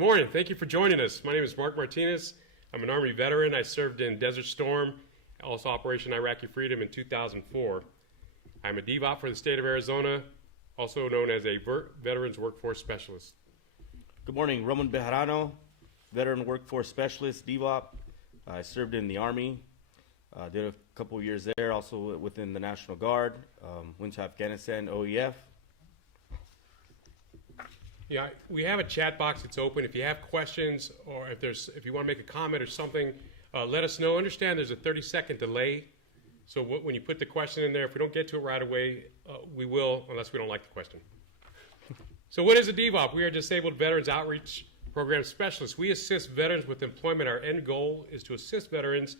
Good morning. Thank you for joining us. My name is Mark Martinez. I'm an Army veteran. I served in Desert Storm, also Operation Iraqi Freedom in 2004. I'm a DVOP for the state of Arizona, also known as a Veterans Workforce Specialist. Good morning. Roman Bejarano, Veteran Workforce Specialist, DVOP. I served in the Army, did a couple of years there, also within the National Guard, went to Afghanistan, OEF. Yeah, we have a chat box that's open. If you have questions or if you want to make a comment or something, let us know. Understand there's a 30-second delay. So when you put the question in there, if we don't get to it right away, we will, unless we don't like the question. So what is a DVOP? We are Disabled Veterans Outreach Program Specialists. We assist veterans with employment. Our end goal is to assist veterans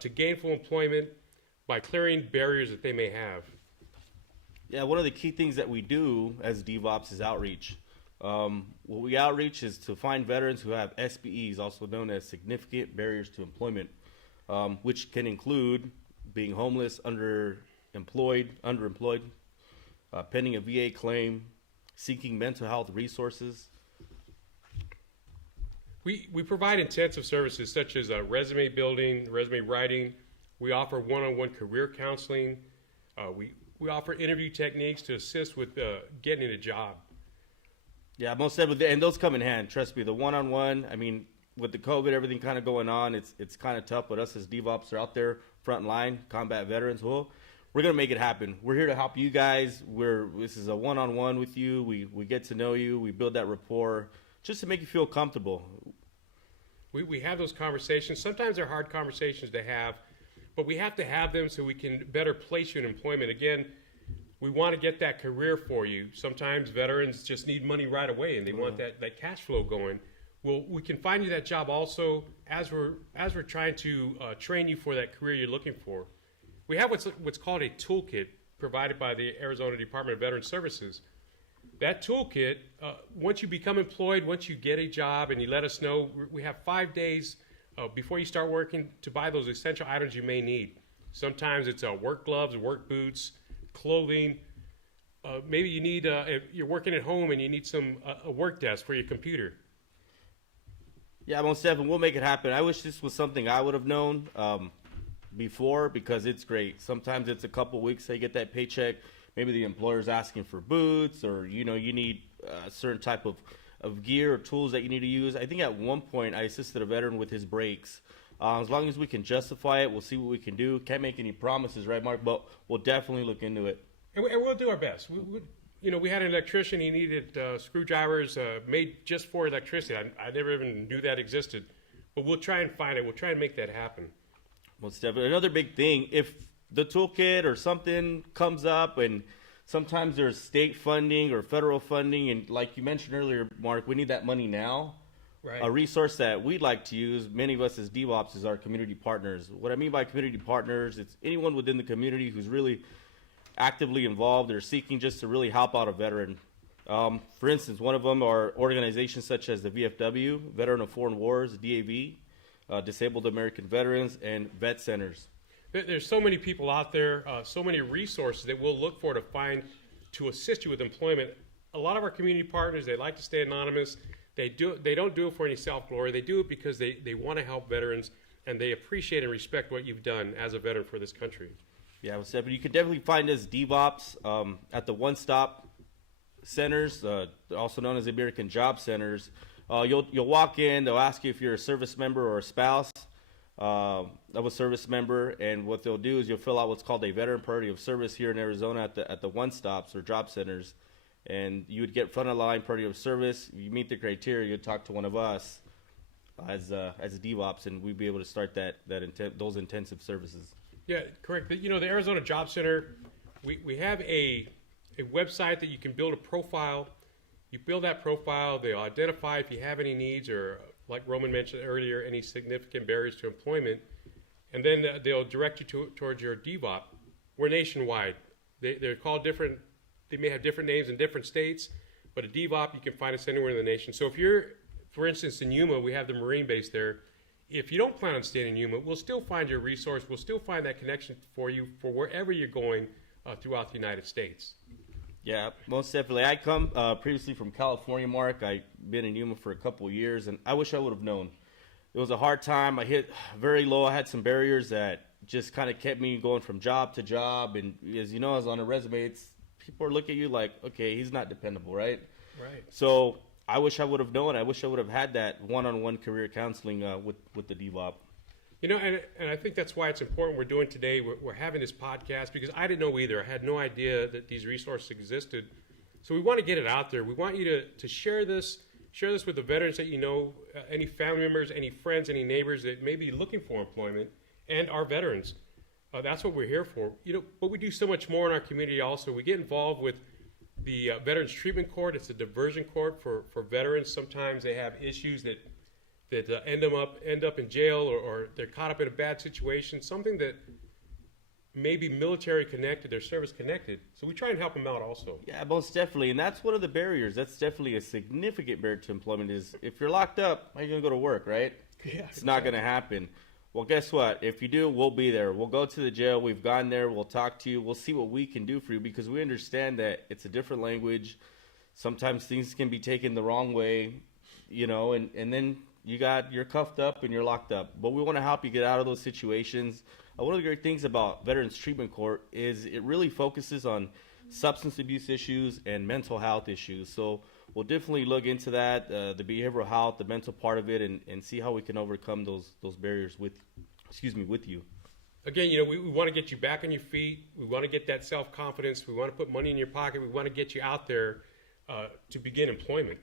to gainful employment by clearing barriers that they may have. Yeah, one of the key things that we do as DVOPs is outreach. What we outreach is to find veterans who have SBEs, also known as significant barriers to employment, which can include being homeless, underemployed, pending a VA claim, seeking mental health resources. We provide intensive services such as resume building, resume writing. We offer one-on-one career counseling. We offer interview techniques to assist with getting a job. Yeah, most definitely, and those come in hand. Trust me, the one-on-one. I mean, with the COVID, everything kind of going on, it's kind of tough. But us as DVOPs are out there, front line, combat veterans. Well, we're gonna make it happen. We're here to help you guys. This is a one-on-one with you. We get to know you. We build that rapport, just to make you feel comfortable. We have those conversations. Sometimes they're hard conversations to have, but we have to have them so we can better place you in employment. Again, we want to get that career for you. Sometimes veterans just need money right away and they want that cash flow going. Well, we can find you that job also as we're trying to train you for that career you're looking for. We have what's called a toolkit provided by the Arizona Department of Veteran Services. That toolkit, once you become employed, once you get a job and you let us know, we have 5 days before you start working to buy those essential items you may need. Sometimes it's work gloves, work boots, clothing. Maybe you need, if you're working at home and you need a work desk for your computer. Yeah, most definitely, we'll make it happen. I wish this was something I would have known before, because it's great. Sometimes it's a couple weeks they get that paycheck. Maybe the employer's asking for boots, or you need a certain type of gear or tools that you need to use. I think at one point I assisted a veteran with his brakes. As long as we can justify it, we'll see what we can do. Can't make any promises, right, Mark? But we'll definitely look into it. And we'll do our best. We had an electrician. He needed screwdrivers made just for electricity. I never even knew that existed. But we'll try and find it. We'll try and make that happen. Most definitely. Another big thing, if the toolkit or something comes up, and sometimes there's state funding or federal funding, and like you mentioned earlier, Mark, we need that money now. Right. A resource that we'd like to use, many of us as DVOPs, is our community partners. What I mean by community partners, it's anyone within the community who's really actively involved or seeking just to really help out a veteran. For instance, one of them are organizations such as the VFW, Veteran of Foreign Wars, DAV, Disabled American Veterans, and vet centers. There's so many people out there, so many resources that we'll look for to assist you with employment. A lot of our community partners, they like to stay anonymous. They don't do it for any self-glory. They do it because they want to help veterans, and they appreciate and respect what you've done as a veteran for this country. Yeah, well said. But you can definitely find us DVOPs at the one-stop centers, also known as American Job Centers. You'll walk in. They'll ask you if you're a service member or a spouse of a service member, and what they'll do is you'll fill out what's called a veteran priority of service here in Arizona at the one-stops or job centers. And you would get front of line priority of service. If you meet the criteria, you'd talk to one of us as DVOPs, and we'd be able to start those intensive services. Yeah, correct. The Arizona Job Center, we have a website that you can build a profile. You build that profile. They'll identify if you have any needs, or like Roman mentioned earlier, any significant barriers to employment, and then they'll direct you towards your DVOP. We're nationwide. They're called different. They may have different names in different states, but a DVOP, you can find us anywhere in the nation. So if you're, for instance, in Yuma, we have the Marine base there. If you don't plan on staying in Yuma, we'll still find your resource. We'll still find that connection for you for wherever you're going throughout the United States. Yeah, most definitely. I come previously from California, Mark. I've been in Yuma for a couple of years, and I wish I would have known. It was a hard time. I hit very low. I had some barriers that just kind of kept me going from job to job. And as you know, as on a resume, people are looking at you like, okay, he's not dependable, right? Right. So I wish I would have known. I wish I would have had that one-on-one career counseling with the DVOP. You know, and I think that's why it's important we're doing today. We're having this podcast because I didn't know either. I had no idea that these resources existed. So we want to get it out there. We want you to share this with the veterans that you know, any family members, any friends, any neighbors that may be looking for employment, and our veterans. That's what we're here for. You know, but we do so much more in our community also. We get involved with the Veterans Treatment Court. It's a diversion court for veterans. Sometimes they have issues that end up in jail or they're caught up in a bad situation, something that may be military connected, they're service connected. So we try and help them out also. Yeah, most definitely. And that's one of the barriers. That's definitely a significant barrier to employment is if you're locked up, how are you going to go to work, right? Yeah, it's not going to happen. Well, guess what? If you do, we'll be there. We'll go to the jail. We've gone there. We'll talk to you. We'll see what we can do for you because we understand that it's a different language. Sometimes things can be taken the wrong way, you know, and then you're cuffed up and you're locked up. But we want to help you get out of those situations. One of the great things about Veterans Treatment Court is it really focuses on substance abuse issues and mental health issues. So we'll definitely look into that, the behavioral health, the mental part of it, and see how we can overcome those barriers with you. Again, you know, we want to get you back on your feet. We want to get that self-confidence. We want to put money in your pocket. We want to get you out there to begin employment.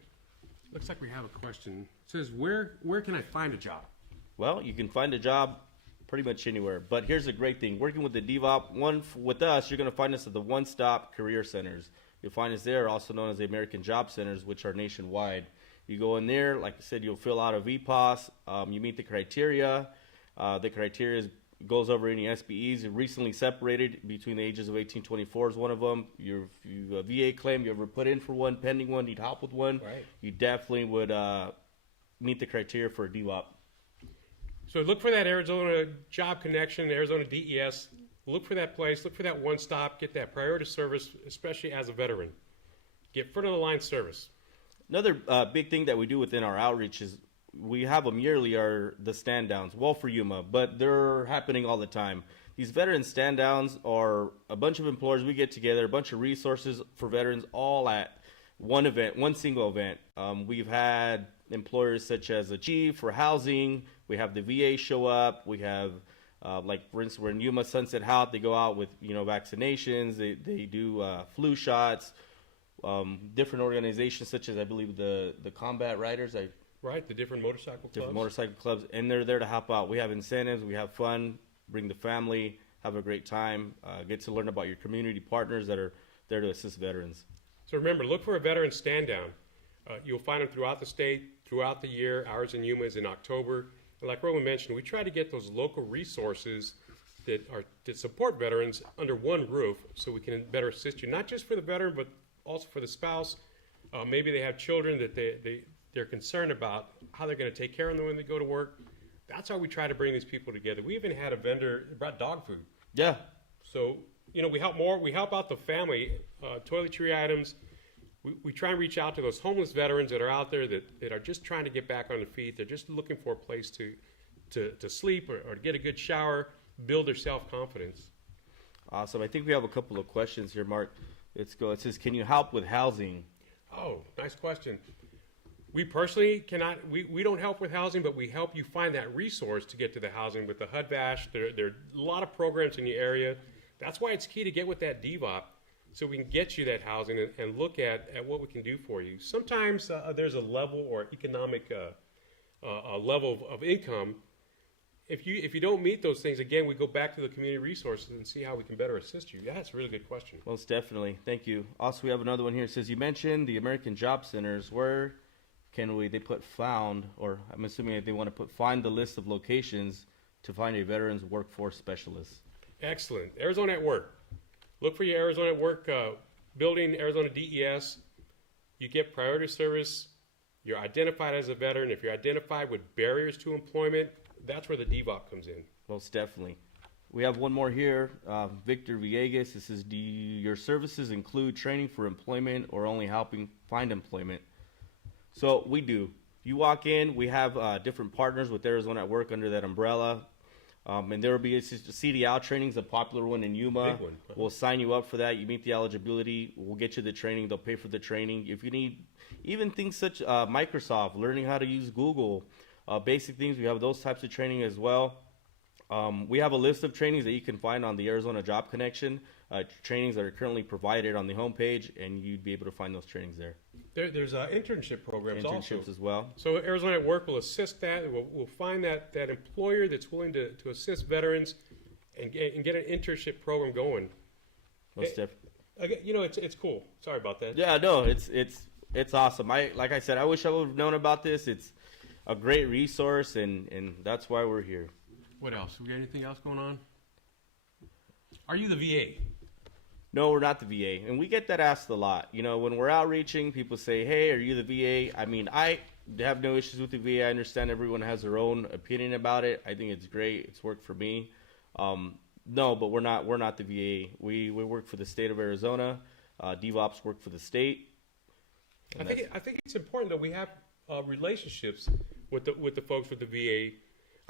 Looks like we have a question. It says, where can I find a job? Well, you can find a job pretty much anywhere. But here's the great thing. Working with the DVOP, with us, you're going to find us at the One Stop Career Centers. You'll find us there, also known as the American Job Centers, which are nationwide. You go in there, like I said, you'll fill out a VPOS. You meet the criteria. The criteria goes over any SBEs. You're recently separated between the ages of 18 and 24 is one of them. You a VA claim, you ever put in for one, pending one, need help with one, right. You definitely would meet the criteria for a DVOP. So look for that Arizona Job Connection, Arizona DES. Look for that place. Look for that one stop. Get that priority service, especially as a veteran. Get front of the line service. Another big thing that we do within our outreach is we have them yearly are the stand downs. Well, for Yuma, but they're happening all the time. These veteran stand downs are a bunch of employers. We get together, a bunch of resources for veterans all at one event, one single event. We've had employers such as a Chief for housing. We have the VA show up. We have, like, for instance, we're in Yuma Sunset Health. They go out with, vaccinations. They do flu shots. Different organizations such as, I believe, the Combat Riders. Right, the different motorcycle clubs. Different motorcycle clubs. And they're there to help out. We have incentives. We have fun. Bring the family. Have a great time. Get to learn about your community partners that are there to assist veterans. So remember, look for a veteran stand down. You'll find them throughout the state, throughout the year. Ours in Yuma is in October. And like Roman mentioned, we try to get those local resources that support veterans under one roof so we can better assist you, not just for the veteran, but also for the spouse. Maybe they have children that they're concerned about how they're going to take care of them when they go to work. That's how we try to bring these people together. We even had a vendor that brought dog food. Yeah. So, we help out the family, toiletry items. We try and reach out to those homeless veterans that are out there that are just trying to get back on their feet. They're just looking for a place to sleep or to get a good shower, build their self-confidence. Awesome. I think we have a couple of questions here, Mark. Let's go. It says, can you help with housing? Oh, nice question. We personally cannot, we don't help with housing, but we help you find that resource to get to the housing with the HUD-VASH. There are a lot of programs in your area. That's why it's key to get with that DVOP so we can get you that housing and look at what we can do for you. Sometimes there's a level or economic a level of income. If you don't meet those things, again, we go back to the community resources and see how we can better assist you. Yeah, that's a really good question. Most definitely. Thank you. Also, we have another one here. It says, you mentioned the American Job Centers. Where can they put found, or I'm assuming they want to find the list of locations to find a veterans workforce specialist? Excellent. Arizona at Work. Look for your Arizona at Work building, Arizona DES. You get priority service. You're identified as a veteran. If you're identified with barriers to employment, that's where the DVOP comes in. Most definitely. We have one more here. Victor Villegas. This is, do your services include training for employment or only helping find employment? So we do. You walk in, we have different partners with Arizona at Work under that umbrella. And there will be CDL trainings, a popular one in Yuma. Big one. We'll sign you up for that. You meet the eligibility. We'll get you the training. They'll pay for the training. If you need even things such Microsoft, learning how to use Google, basic things, we have those types of training as well. We have a list of trainings that you can find on the Arizona Job Connection, trainings that are currently provided on the homepage, and you'd be able to find those trainings there. There's internship programs also. Internships as well. So Arizona at Work will assist that. We'll find that employer that's willing to assist veterans and get an internship program going. Most definitely. You know, it's cool. Sorry about that. Yeah, no, it's awesome. Like I said, I wish I would have known about this. It's a great resource, and that's why we're here. What else? We got anything else going on? Are you the VA? No, we're not the VA, and we get that asked a lot. You know, when we're outreaching, people say, "Hey, are you the VA?" I mean, I have no issues with the VA. I understand everyone has their own opinion about it. I think it's great. It's worked for me. No, but we're not the VA. We work for the state of Arizona. DevOps work for the state. I think it's important that we have relationships with the folks with the VA.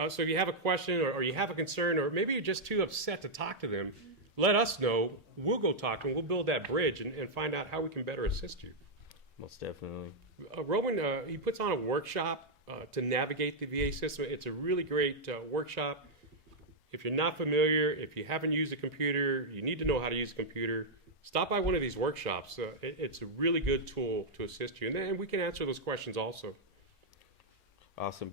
So if you have a question or you have a concern, or maybe you're just too upset to talk to them, let us know. We'll go talk to them. We'll build that bridge and find out how we can better assist you. Most definitely. Roman, he puts on a workshop to navigate the VA system. It's a really great workshop. If you're not familiar, if you haven't used a computer, you need to know how to use a computer. Stop by one of these workshops. It's a really good tool to assist you. And then we can answer those questions also. Awesome.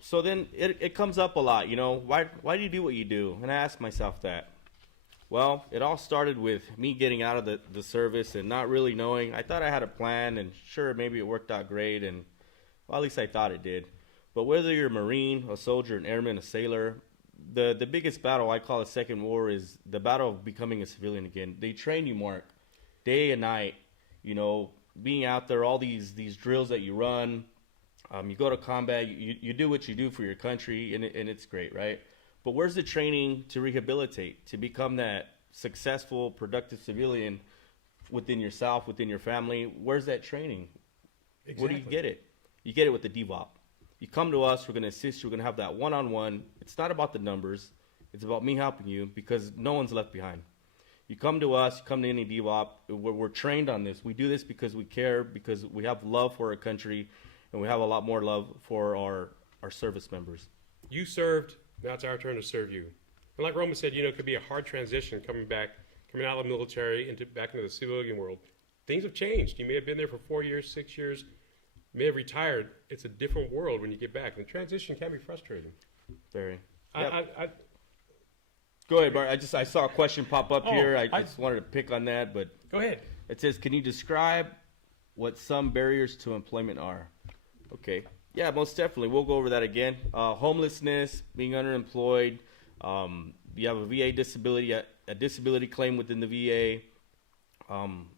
So then it comes up a lot, you know, why do you do what you do? And I ask myself that. Well, it all started with me getting out of the service and not really knowing. I thought I had a plan, and sure, maybe it worked out great, and well, at least I thought it did. But whether you're a Marine, a soldier, an airman, a sailor, the biggest battle I call a second war is the battle of becoming a civilian again. They train you, Mark, day and night, you know, being out there, all these drills that you run. You go to combat, you do what you do for your country, and it's great, right? But where's the training to rehabilitate, to become that successful, productive civilian within yourself, within your family? Where's that training? Exactly. Where do you get it? You get it with the DevOps. You come to us, we're going to assist you, we're going to have that one-on-one. It's not about the numbers. It's about me helping you, because no one's left behind. You come to us, you come to any DevOps, we're trained on this. We do this because we care, because we have love for our country, and we have a lot more love for our service members. You served, now it's our turn to serve you. And like Roman said, you know, it could be a hard transition coming out of the military back into the civilian world. Things have changed. You may have been there for 4 years, 6 years, may have retired. It's a different world when you get back. And the transition can be frustrating. Very. Yep. Go ahead, Bart. I saw a question pop up here. I just wanted to pick on that, but go ahead. It says, can you describe what some barriers to employment are? Okay. Yeah, most definitely. We'll go over that again. Homelessness, being underemployed. You have a VA disability, a disability claim within the VA.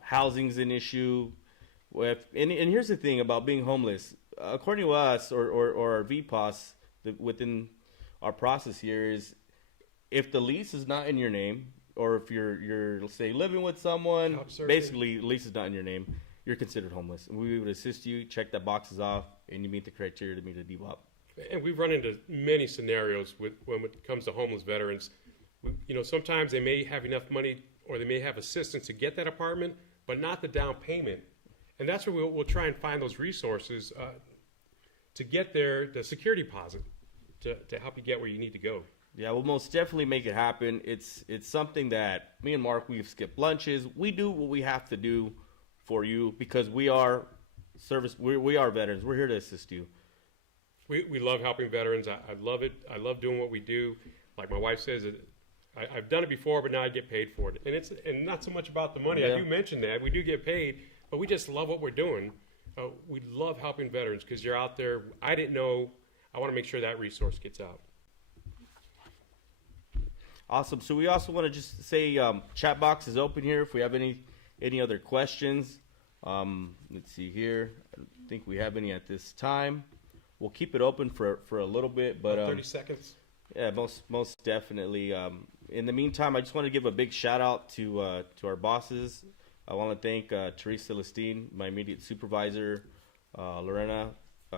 Housing's an issue. And here's the thing about being homeless. According to us, or our VPOS, within our process here, is if the lease is not in your name, or if you're say living with someone, basically lease is not in your name, you're considered homeless. And we would assist you, check that boxes off, and you meet the criteria to meet a DWOP. And we've run into many scenarios when it comes to homeless veterans. You know, sometimes they may have enough money, or they may have assistance to get that apartment, but not the down payment. And that's where we'll try and find those resources to get the security deposit to help you get where you need to go. Yeah, we'll most definitely make it happen. It's something that me and Mark, we've skipped lunches. We do what we have to do for you, because we are we are veterans. We're here to assist you. We love helping veterans. I love it. I love doing what we do. Like my wife says, I've done it before, but now I get paid for it. And not so much about the money. Yeah. I do mention that. We do get paid, but we just love what we're doing. We love helping veterans because you're out there. I didn't know. I want to make sure that resource gets out. Awesome. So we also want to just say chat box is open here if we have any other questions. Let's see here. I don't think we have any at this time. We'll keep it open for a little bit, but 30 seconds. Yeah, most definitely. In the meantime, I just want to give a big shout out to our bosses. I want to thank Therese Celestine, my immediate supervisor, Lorena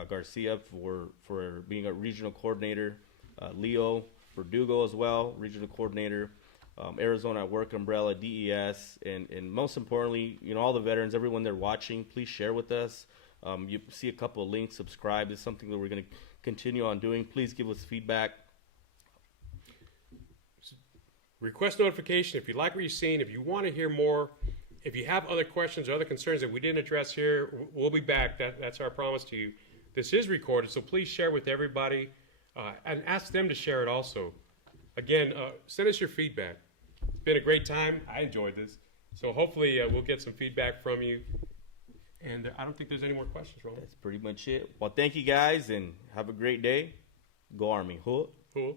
Garcia for being a regional coordinator, Leo Verdugo as well, regional coordinator, Arizona at Work Umbrella, DES, and most importantly, all the veterans, everyone they're watching, please share with us. You see a couple of links, subscribe. It's something that we're going to continue on doing. Please give us feedback. Request notification if you like what you've seen, if you want to hear more, if you have other questions or other concerns that we didn't address here, we'll be back. That's our promise to you. This is recorded, so please share with everybody and ask them to share it also. Again, send us your feedback. It's been a great time. I enjoyed this. So hopefully we'll get some feedback from you. And I don't think there's any more questions, Roland. That's pretty much it. Well, thank you guys and have a great day. Go Army. Huh? Cool.